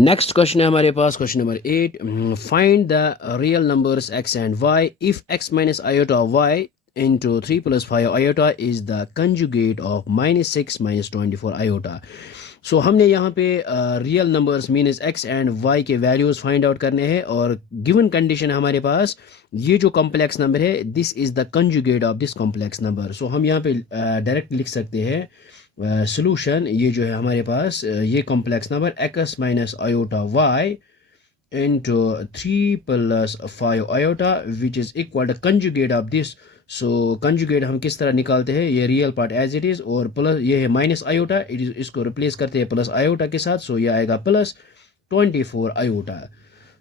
Next question है हमारे पास question number 8। Find the real numbers x and y if x minus iota y into 3 plus 5 iota is the conjugate of minus 6 minus 24 iota। So हमने यहाँ पे real numbers means x and y के values find out करने हैं और given condition हमारे पास ये जो कॉम्प्लेक्स नंबर है this is the conjugate of this complex number. So हम यहाँ पे डायरेक्ट लिख सकते हैं सोल्यूशन ये जो है हमारे पास ये complex number x minus iota y into 3 plus 5 iota which is equal to conjugate of this। So conjugate हम किस तरह निकालते हैं, ये real part as it is और प्लस ये है माइनस आयोटा, इसको रिप्लेस करते हैं प्लस आयोटा के साथ। सो ये आएगा प्लस 24 आयोटा।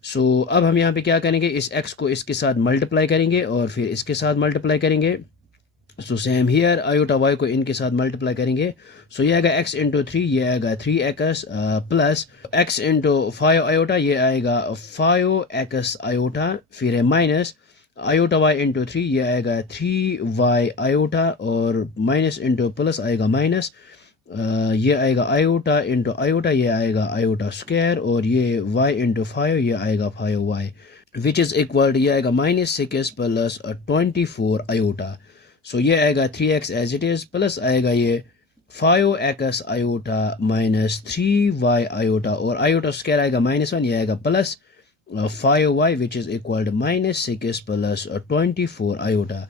सो अब हम यहाँ पे क्या करेंगे, इस x को इसके साथ मल्टीप्लाई करेंगे और फिर इसके साथ मल्टीप्लाई करेंगे। So same here iota y को इनके साथ मल्टीप्लाई करेंगे। सो ये आएगा x इंटू 3, ये आएगा 3x plus x into 5 iota, ये आएगा 5x आयोटा, फिर है माइनस आयोटा y इंटू 3, ये आएगा 3y आयोटा और माइनस इंटू प्लस आएगा माइनस, ये आएगा आयोटा इंटू आयोटा, ये आएगा आयोटा स्क्वायर और ये y इंटू 5, ये आएगा 5y विच इज़ इक्वल, ये आएगा माइनस 6 प्लस 24 आयोटा। सो ये आएगा 3x as it is plus आएगा ये 5x iota minus 3y iota और आयोटा स्क्वायर आएगा -1, ये आएगा plus 5y which is equal minus 6 plus 24 iota.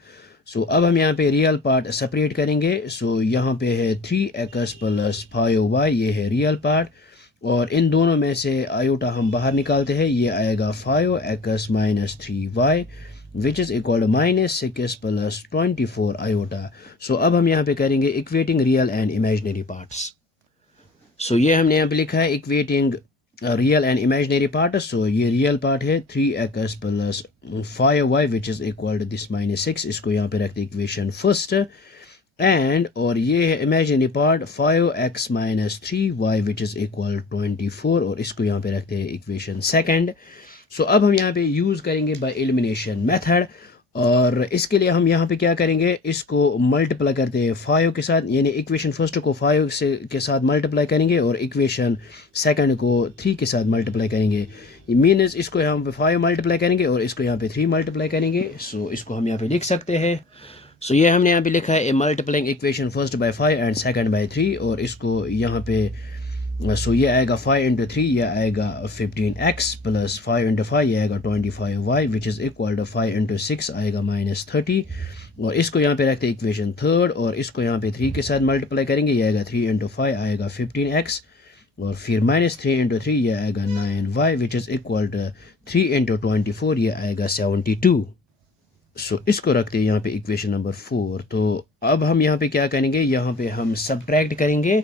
So अब हम यहाँ पे रियल पार्ट सेपरेट करेंगे। सो यहाँ पे है 3x प्लस 5y, ये है रियल पार्ट और इन दोनों में से आयोटा हम बाहर निकालते हैं, ये आएगा 5x minus 3y which is equal minus 6 plus 24 iota. So अब हम यहाँ पे करेंगे equating real and imaginary parts. So ये हमने यहाँ पे लिखा है equating real and imaginary part. So ये रियल पार्ट है 3x plus 5y which is equal to this minus 6, इसको यहाँ पे रखते इक्वेशन फर्स्ट एंड, और ये है imaginary part 5x minus 3y which is equal 24 और इसको यहाँ पे रखते हैं इक्वेशन सेकंड। सो अब हम यहाँ पे यूज़ करेंगे बाय एलिमिनेशन मेथड और इसके लिए हम यहाँ पे क्या करेंगे, इसको मल्टीप्लाई करते हैं 5 के साथ, यानी इक्वेशन फर्स्ट को 5 से के साथ मल्टीप्लाई करेंगे और इक्वेशन सेकंड को 3 के साथ मल्टीप्लाई करेंगे। मीन्स इसको यहाँ पे 5 मल्टीप्लाई करेंगे और इसको यहाँ पे 3 मल्टीप्लाई करेंगे। सो इसको हम यहाँ पे लिख सकते हैं। सो ये हमने यहाँ पे लिखा है a multiplying equation first by 5 and second by 3 और इसको यहाँ पे सो ये आएगा 5 इंटू 3, ये आएगा 15x प्लस 5 इंटू 5, ये आएगा 25y which is equal to 5 into 6 आएगा -30 और इसको यहाँ पे रखते हैं इक्वेशन थर्ड और इसको यहाँ पे 3 के साथ मल्टीप्लाई करेंगे, ये आएगा 3 इंटू 5 आएगा 15x और फिर -3 इंटू 3, ये आएगा 9y which is equal to 3 into 24, ये आएगा 72। सो इसको रखते हैं यहाँ पे इक्वेशन नंबर 4। तो अब हम यहाँ पे क्या करेंगे, यहाँ पे हम सब्ट्रैक्ट करेंगे।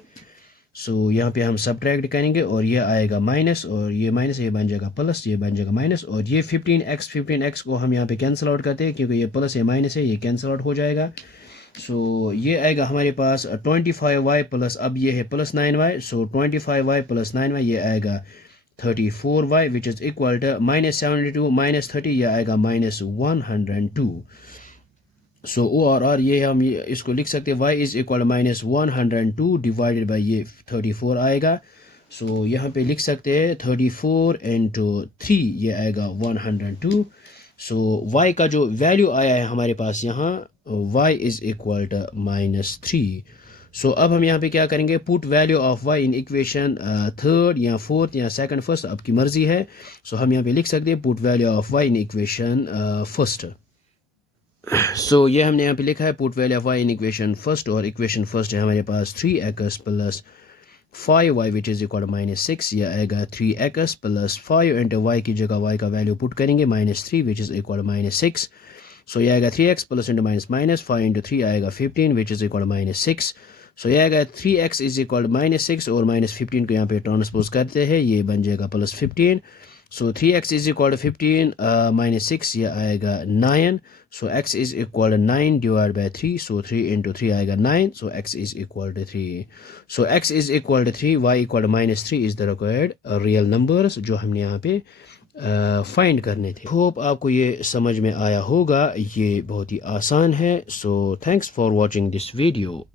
सो यहाँ पे हम सब्ट्रैक्ट करेंगे और ये आएगा माइनस और ये माइनस, ये बन जाएगा प्लस, ये बन जाएगा माइनस और ये 15x को हम यहाँ पे कैंसिल आउट करते हैं क्योंकि ये प्लस ये माइनस है, ये कैंसिल आउट हो जाएगा। सो ये आएगा हमारे पास 25y प्लस, अब ये है प्लस 9y, सो 25y प्लस 9y, ये आएगा 34y which is equal to -72 -30, ये आएगा -102। सो OR ये हम इसको लिख सकते हैं y is equal -102 divided by ये 34 आएगा। सो यहाँ पे लिख सकते हैं 34 इंटू 3, ये आएगा 102। सो y का जो वैल्यू आया है हमारे पास यहाँ y इज़ इक्वल टू -3। सो अब हम यहाँ पे क्या करेंगे, put value of y in equation third या फोर्थ या सेकंड फर्स्ट, आपकी मर्जी है। सो हम यहाँ पे लिख सकते हैं put value of y in equation first. So ये हमने यहाँ पे लिखा है put value of y in equation first और इक्वेशन फर्स्ट है हमारे पास 3x plus 5y which is equal -6, यह आएगा 3x प्लस 5 इंटू y की जगह y का वैल्यू पुट करेंगे -3 विच इज़ इक्वल -6। सो यह आएगा 3x प्लस इंटू -5 इंटू 3 आएगा 15 विच इज़ इक्वल -6। सो यह आएगा 3x इज इक्वल -6 और -15 को यहाँ पे ट्रांसपोज करते हैं, ये बन जाएगा +15। सो 3x इज इक्वल 15 -6, यह आएगा 9। सो x is equal 9 divide by 3, so 3 into 3 आएगा 9, सो x is equal 3। So x is equal 3, y equal -3 is the required real numbers जो हमने यहाँ पे फाइंड करने थे। होप आपको ये समझ में आया होगा, ये बहुत ही आसान है। So thanks for watching this video.